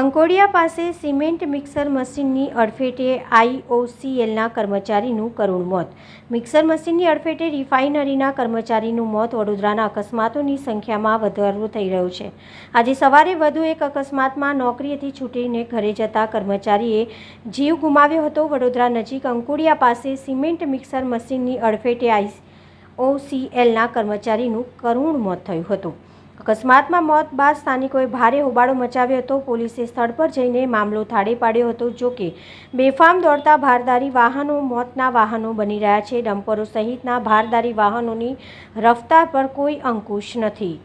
અંકોડિયા પાસે cement mixer મશીનની અડફેટે IOCLના કર્મચારીનું કરુણ મોત. મિક્સર મશીનની અડફેટે રિફાઇનરીના કર્મચારીનું મોત. વડોદરાના અકસ્માતોની સંખ્યામાં વધારો થઈ રહ્યો છે. આજે સવારે વધુ એક અકસ્માતમાં નોકરીએથી છૂટીને ઘરે જતા કર્મચારીએ જીવ ગુમાવ્યો હતો. વડોદરા નજીક અંકોડિયા પાસે સિમેન્ટ મિક્સર મશીનની અડફેટે IOCLના કર્મચારીનું કરુણ મોત થયું હતું. અકસ્માતમાં મોત બાદ સ્થાનિકોએ ભારે હોબાળો મચાવ્યો હતો. પોલીસે સ્થળ પર જઈને મામલો થાળે પાડ્યો હતો. જોકે બેફામ દોડતા ભારદારી વાહનો મોતના વાહનો બની રહ્યા છે. ડમ્પરો સહિતના ભારદારી વાહનોની રફતાર પર કોઈ અંકુશ નથી.